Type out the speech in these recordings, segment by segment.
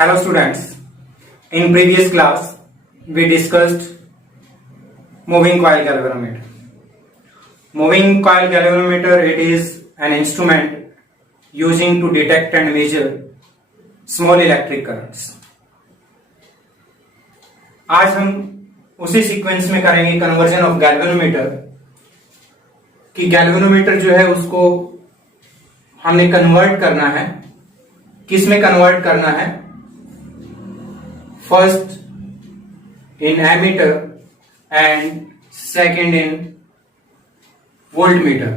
Hello students, in previous class we discussed moving coil galvanometer. Moving coil galvanometer, it is an instrument using to detect and measure small electric currents. आज हम उसी sequence में करेंगे conversion of galvanometer कि galvanometer जो है उसको हमने कन्वर्ट करना है, किस में कन्वर्ट करना है? First in ammeter and second in voltmeter.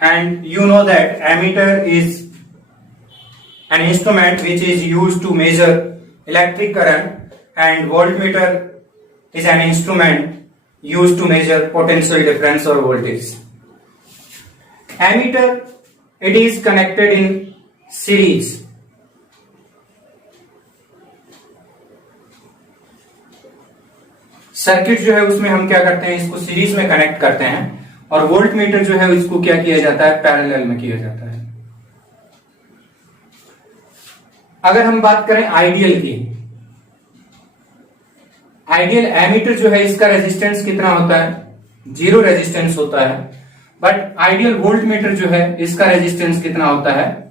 And you know that ammeter is an instrument which is used to measure electric current, and voltmeter is an instrument used to measure potential difference or voltage. Ammeter, it is connected in series. Circuit जो है उसमें हम क्या करते हैं, इसको series में connect करते हैं, और वोल्ट मीटर जो है इसको क्या किया जाता है, पैरेलल में किया जाता है। अगर हम बात करें आइडियल की, आइडियल एमीटर जो है इसका रेजिस्टेंस कितना होता है, 0 रेजिस्टेंस होता है। बट आइडियल वोल्ट मीटर जो है इसका रेजिस्टेंस कितना होता है,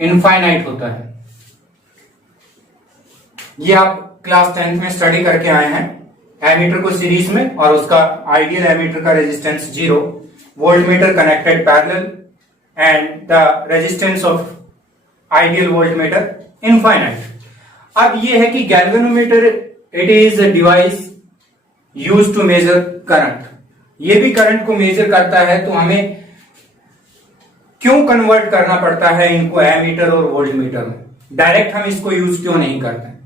इनफाइनाइट होता है। ये आप क्लास 10th में स्टडी करके आए हैं, एमीटर को सीरीज में और उसका आइडियल एमीटर का resistance 0, voltmeter connected parallel and the resistance of ideal voltmeter infinite. अब ये है कि galvanometer it is a device used to measure current. ये भी करंट को मेजर करता है, तो हमें क्यों कन्वर्ट करना पड़ता है इनको एमीटर और वोल्टमीटर में? डायरेक्ट हम इसको यूज क्यों नहीं करते?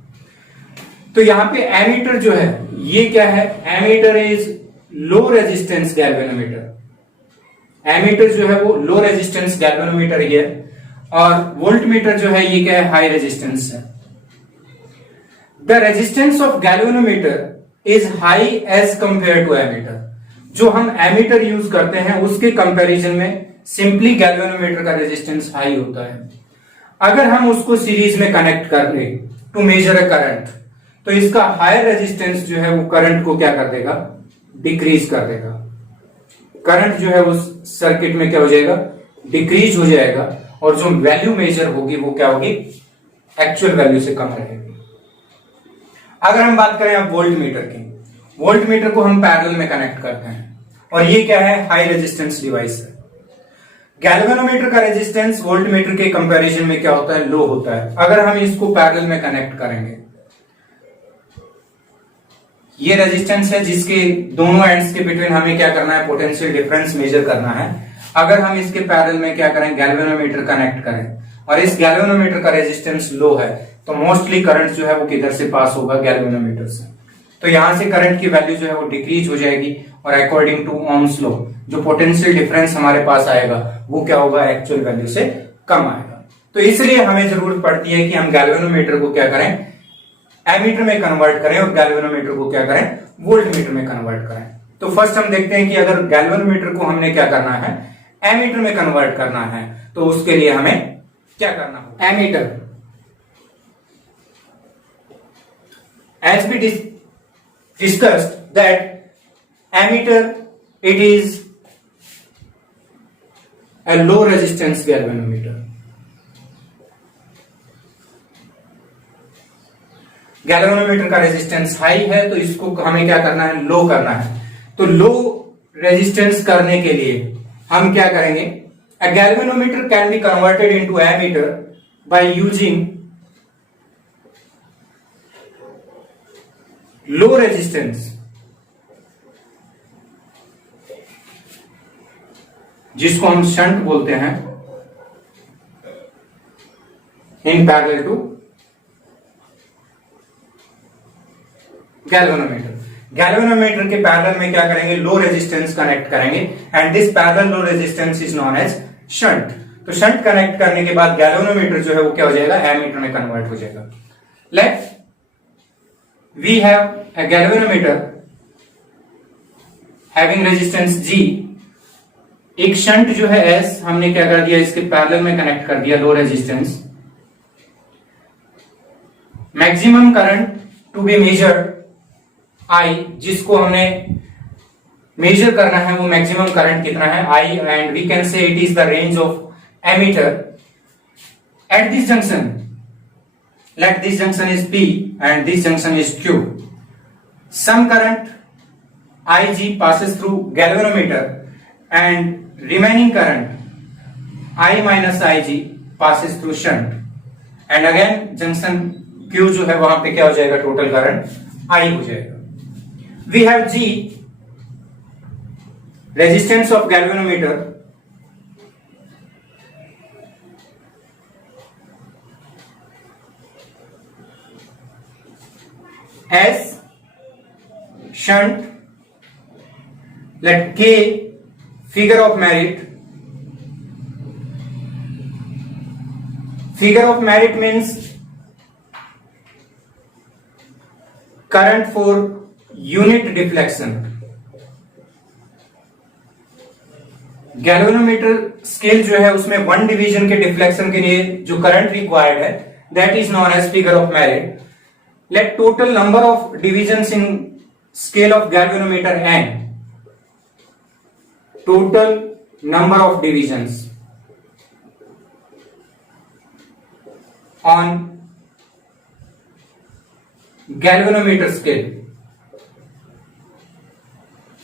तो यहां पे एमीटर जो है ये क्या है, ammeter is low resistance galvanometer. Ammeter जो है वो लो रेजिस्टेंस गैल्वेनोमीटर ही है, और वोल्टमीटर जो है ये क्या है, हाई रेजिस्टेंस है। The resistance of galvanometer is high as compare to ammeter. जो हम एमीटर यूज करते हैं उसके कंपैरिजन में सिंपली गैल्वेनोमीटर का रेजिस्टेंस हाई होता है। अगर हम उसको सीरीज में कनेक्ट कर ले टू मेजर अ करंट, तो इसका हायर रेजिस्टेंस जो है वो करंट को क्या कर देगा, डिक्रीज कर देगा। करंट जो है उस सर्किट में क्या हो जाएगा, डिक्रीज हो जाएगा, और जो वैल्यू मेजर होगी वो क्या होगी, एक्चुअल वैल्यू से कम रहेगी। अगर हम बात करें अब वोल्ट मीटर की, वोल्ट मीटर को हम पैरेलल में कनेक्ट करते हैं, और ये क्या है, हाई रेजिस्टेंस डिवाइस है। गैल्वेनोमीटर का रेजिस्टेंस वोल्ट मीटर के कंपैरिजन में क्या होता है, लो होता है। अगर हम इसको पैरेलल में कनेक्ट करेंगे, ये रेजिस्टेंस है जिसके दोनों एंड्स के बिटवीन हमें क्या करना है, पोटेंशियल डिफरेंस मेजर करना है। अगर हम इसके पैरेलल में क्या करें, गैल्वेनोमीटर कनेक्ट करें, और इस गैल्वेनोमीटर का रेजिस्टेंस लो है, तो मोस्टली करंट जो है वो किधर से पास होगा, गैल्वेनोमीटर से। तो यहां से करंट की वैल्यू जो है वो डिक्रीज हो जाएगी, और अकॉर्डिंग टू ओम्स लॉ जो पोटेंशियल डिफरेंस हमारे पास आएगा वो क्या होगा, एक्चुअल वैल्यू से कम आएगा। तो इसलिए हमें जरूरत पड़ती है कि हम गैल्वेनोमीटर को क्या करें, एमीटर में कन्वर्ट करें, और गैल्वेनोमीटर को क्या करें, वोल्टमीटर में कन्वर्ट करें। तो फर्स्ट हम देखते हैं कि अगर गैल्वेनोमीटर को हमने क्या करना है, एमीटर में कन्वर्ट करना है, तो उसके लिए हमें क्या करना होगा। Ammeter, as we discussed that ammeter it is a low resistance galvanometer. Galvanometer का रेजिस्टेंस हाई है, तो इसको हमें क्या करना है, लो करना है। तो लो रेजिस्टेंस करने के लिए हम क्या करेंगे, a galvanometer can be converted into ammeter by using low resistance, जिसको हम शंट बोलते हैं, in parallel to galvanometer. Galvanometer के पैरेलल में क्या करेंगे, लो रेजिस्टेंस कनेक्ट करेंगे, and this parallel low resistance is known as shunt. तो शंट कनेक्ट करने के बाद गैल्वेनोमीटर जो है वो क्या हो जाएगा, एमीटर में कन्वर्ट हो जाएगा। Let we have a galvanometer having resistance G, एक शंट जो है S हमने क्या कर दिया, इसके पैरेलल में कनेक्ट कर दिया low resistance, maximum current to be measured I, जिसको हमने मेजर करना है वो मैक्सिमम करंट कितना है I, and we can say it is the range of ammeter at this junction. Let this junction is P and this junction is Q. Some current Ig passes through galvanometer and remaining current I minus Ig passes through shunt. And again junction Q जो है वहां पे क्या हो जाएगा, total current I हो जाएगा. We have G, resistance of galvanometer, S shunt, let K figure of merit. Figure of merit means current for unit deflection. Galvanometer scale जो है उसमें 1 डिवीजन के डिफ्लेक्शन के लिए जो करंट रिक्वायर्ड है that is known as figure of merit. Let total number of divisions in scale of galvanometer n. Total number of divisions on galvanometer scale.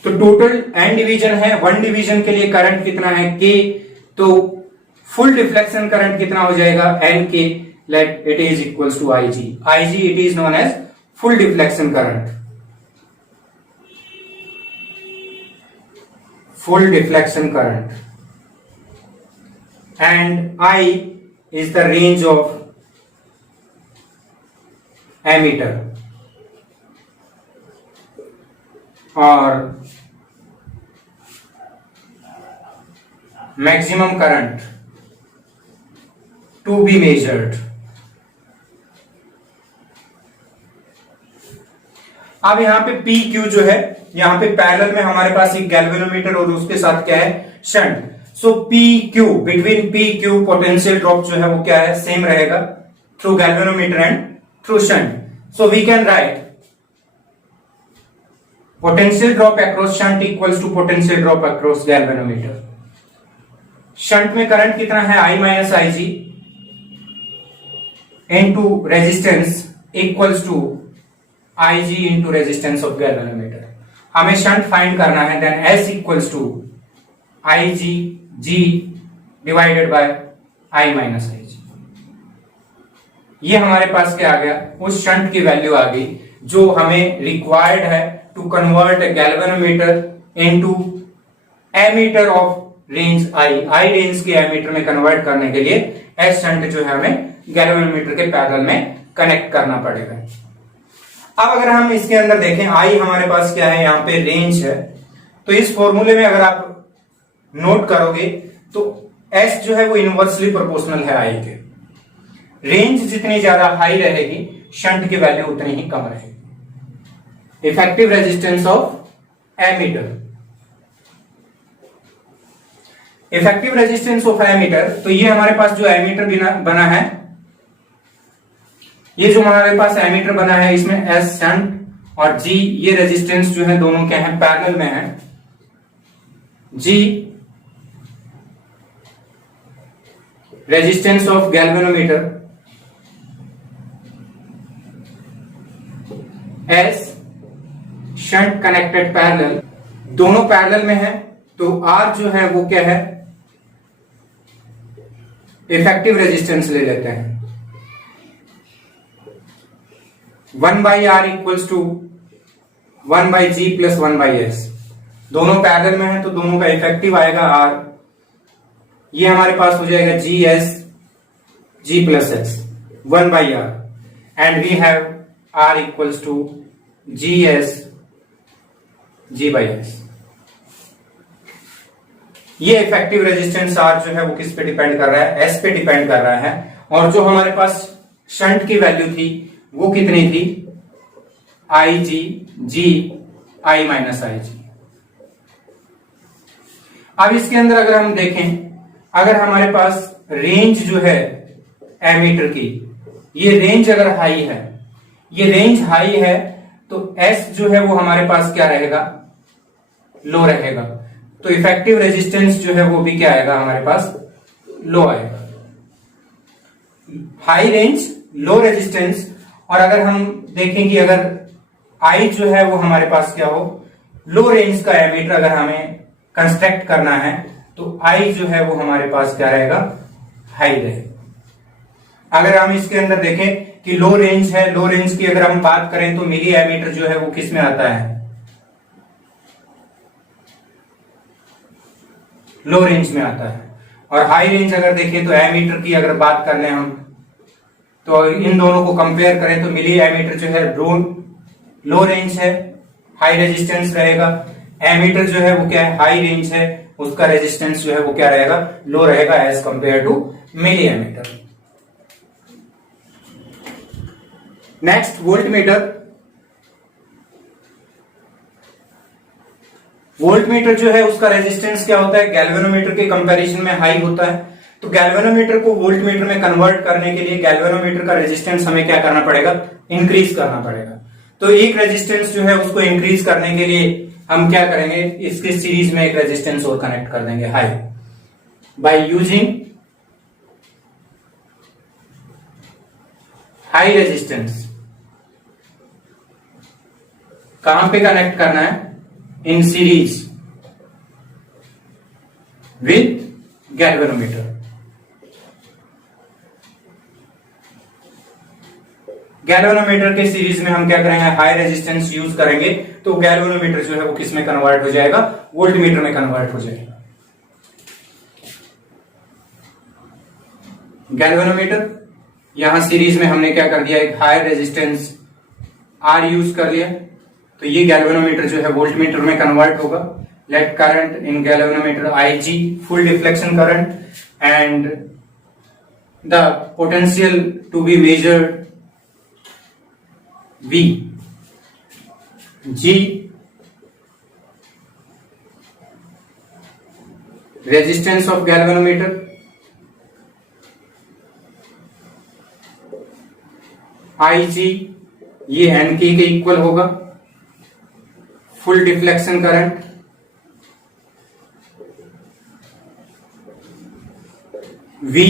तो total n division है, 1 division के लिए current कितना है k, तो full deflection current कितना हो जाएगा n k. Let it is equals to Ig. Ig it is known as full deflection current. Full deflection current and I is the range of ammeter और maximum current to be measured. अब यहां पे P Q जो है, यहां पे parallel में हमारे पास एक गैल्वेनोमीटर और उसके साथ क्या है, shunt. So P Q, between P Q potential drop जो है वो क्या है, सेम रहेगा through galvanometer and through shunt. So we can write potential drop across shunt equals to potential drop across galvanometer. Shunt में करंट कितना है I minus Ig into resistance equals to Ig into resistance of galvanometer. हमें shunt find करना है, then S equals to Ig G divided by I minus Ig. ये हमारे पास क्या आ गया, उस शंट की वैल्यू आ गई जो हमें रिक्वायर्ड है to convert a galvanometer into ammeter of range I range के एमीटर में कन्वर्ट करने के लिए S शंट जो है हमें गैल्वेनोमीटर के पैरेलल में कनेक्ट करना पड़ेगा. अब अगर हम इसके अंदर देखें, I हमारे पास क्या है, यहाँ पे रेंज है. तो इस फॉर्मूले में अगर आप नोट करोगे तो S जो है वो इनवर्सली प्रोपोर्शनल है I के. रेंज जितनी ज्यादा हाई रहेगी शंट की वैल्यू उतनी ही कम रहेगी. Effective resistance of ammeter. Effective resistance of ammeter, तो ये हमारे पास जो एमीटर बना है, ये जो हमारे पास एमीटर बना है इसमें एस शंट और जी ये रेजिस्टेंस जो है दोनों क्या है, पैरेलल में है. G resistance of galvanometer, S shunt connected parallel, दोनों पैरेलल में है. तो आर जो है वो क्या है, इफेक्टिव रेजिस्टेंस ले लेते हैं. 1/R equals to 1/G plus 1/S. दोनों पैरेलल में है तो दोनों का इफेक्टिव आएगा R. ये हमारे पास हो जाएगा GS G plus S 1/R and we have R equals to GS G by S. ये इफेक्टिव रेजिस्टेंस R जो है वो किस पे डिपेंड कर रहा है, S पे डिपेंड कर रहा है. और जो हमारे पास शंट की वैल्यू थी वो कितनी थी, IG G I minus IG. अब इसके अंदर अगर हम देखें, अगर हमारे पास रेंज जो है एमीटर की, ये रेंज अगर हाई है ये रेंज हाई है तो S जो है वो हमारे पास क्या रहेगा, लो रहेगा। तो इफेक्टिव रेजिस्टेंस जो है वो भी क्या आएगा हमारे पास, लो आएगा। High range, low resistance. और अगर हम देखें कि अगर I जो है वो हमारे पास क्या हो, लो रेंज का एमीटर अगर हमें कंस्ट्रक्ट करना है तो I जो है वो हमारे पास क्या रहेगा, हाई रहेगा। अगर हम इसके अंदर देखें कि लो रेंज है, लो रेंज की अगर हम बात करें तो मिली एमीटर जो है वो किस में आता है, लो रेंज में आता है। और हाई रेंज अगर देखें तो एमीटर की अगर बात कर लें हम, तो इन दोनों को कंपेयर करें तो मिली एमीटर जो है लो रेंज है, हाई रेजिस्टेंस रहेगा। एमीटर जो है वो क्या है, हाई रेंज है, उसका रेजिस्टेंस जो है वो क्या रहेगा, लो रहेगा as compare to milliammeter. Next voltmeter. Voltmeter जो है उसका रेजिस्टेंस क्या होता है, गैल्वेनोमीटर के कंपैरिजन में हाई होता है। तो गैल्वेनोमीटर को वोल्टमीटर में कन्वर्ट करने के लिए गैल्वेनोमीटर का रेजिस्टेंस हमें क्या करना पड़ेगा, इंक्रीज करना पड़ेगा। तो एक रेजिस्टेंस जो है उसको इंक्रीज करने के लिए हम क्या करेंगे, इसके सीरीज में एक रेजिस्टेंस और कनेक्ट कर देंगे high, by using high resistance. कहां पे कनेक्ट करना है, in series with galvanometer. Galvanometer के सीरीज में हम क्या करेंगे, हाई रेजिस्टेंस यूज करेंगे। तो गैल्वेनोमीटर जो है वो किस में कन्वर्ट हो जाएगा, वोल्टमीटर में कन्वर्ट हो जाएगा। गैल्वेनोमीटर यहां सीरीज में हमने क्या कर दिया, एक हाई रेजिस्टेंस आर यूज कर लिया। तो ये गैल्वेनोमीटर जो है वोल्टमीटर में कन्वर्ट होगा। Let current in galvanometer IG, full deflection current, and the potential to be measured V, G resistance of galvanometer, IG ये NK के इक्वल होगा। Full deflection current, V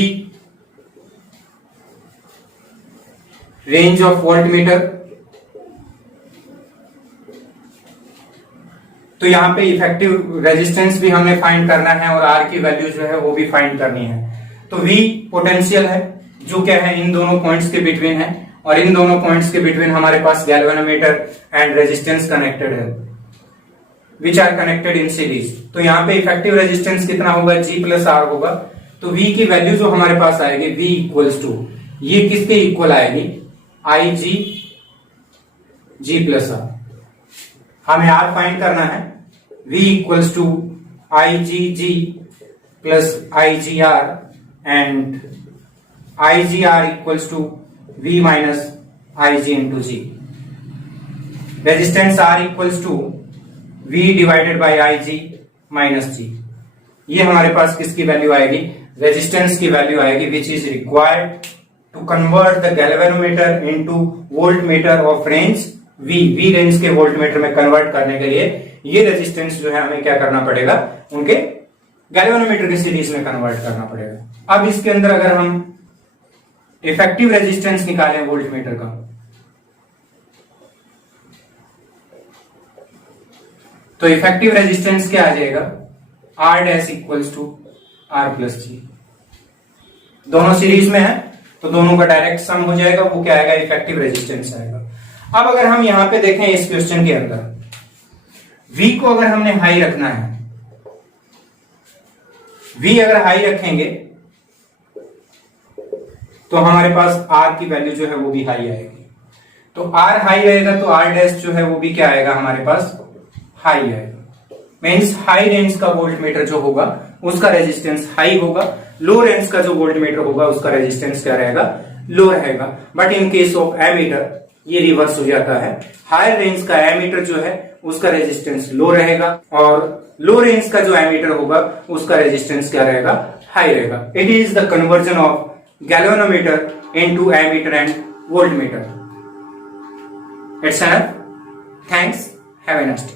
range of voltmeter. तो यहां पे effective resistance भी हमने find करना है और R की वैल्यू जो है वो भी फाइंड करनी है। तो V पोटेंशियल है जो क्या है, इन दोनों पॉइंट्स के बिटवीन है, और इन दोनों पॉइंट्स के बिटवीन हमारे पास गैल्वेनोमीटर एंड रेजिस्टेंस कनेक्टेड है, which are connected in series. तो यहाँ पे इफेक्टिव रेजिस्टेंस कितना होगा, G प्लस R होगा। तो V की वैल्यू जो हमारे पास आएगी, V इक्वल्स टू, ये किसके इक्वल आएगी, IG G प्लस R। हमें R फाइंड करना है, V equals to IgG plus IgR and IgR equals to V minus Ig into G। Resistance R equals to V divided by Ig minus G। ये हमारे पास किसकी value आएगी, resistance की value आएगी, which is required to convert the galvanometer into voltmeter of range V range के voltmeter में convert करने के लिए ये रेजिस्टेंस जो है हमें क्या करना पड़ेगा, उनके गैल्वेनोमीटर के सीरीज में कन्वर्ट करना पड़ेगा। अब इसके अंदर अगर हम इफेक्टिव रेजिस्टेंस निकालें वोल्टमीटर का, तो इफेक्टिव रेजिस्टेंस क्या आ जाएगा, R dash equals to R plus G। दोनों सीरीज में है तो दोनों का डायरेक्ट सम हो जाएगा, वो क्या आएगा, इफेक्टिव रेजिस्टेंस आएगा। अब अगर हम यहां पे देखें इस क्वेश्चन के अंदर, V को अगर हमने हाई रखना है, V अगर हाई रखेंगे तो हमारे पास R की वैल्यू जो है वो भी हाई आएगी। तो R हाई रहेगा तो R डैश जो है वो भी क्या आएगा, हमारे पास हाई आएगा। मीन्स हाई रेंज का वोल्टमीटर जो होगा उसका रेजिस्टेंस हाई होगा, लो रेंज का जो वोल्टमीटर होगा उसका रेजिस्टेंस क्या रहेगा, लो रहेगा। But in case of ammeter ये रिवर्स हो जाता है, हाई रेंज का एमीटर जो है उसका रेजिस्टेंस लो रहेगा और लो रेंज का जो एमीटर होगा उसका रेजिस्टेंस क्या रहेगा, हाई रहेगा। It is the conversion of galvanometer into ammeter and voltmeter. It's enough. Thanks. Have a nice day.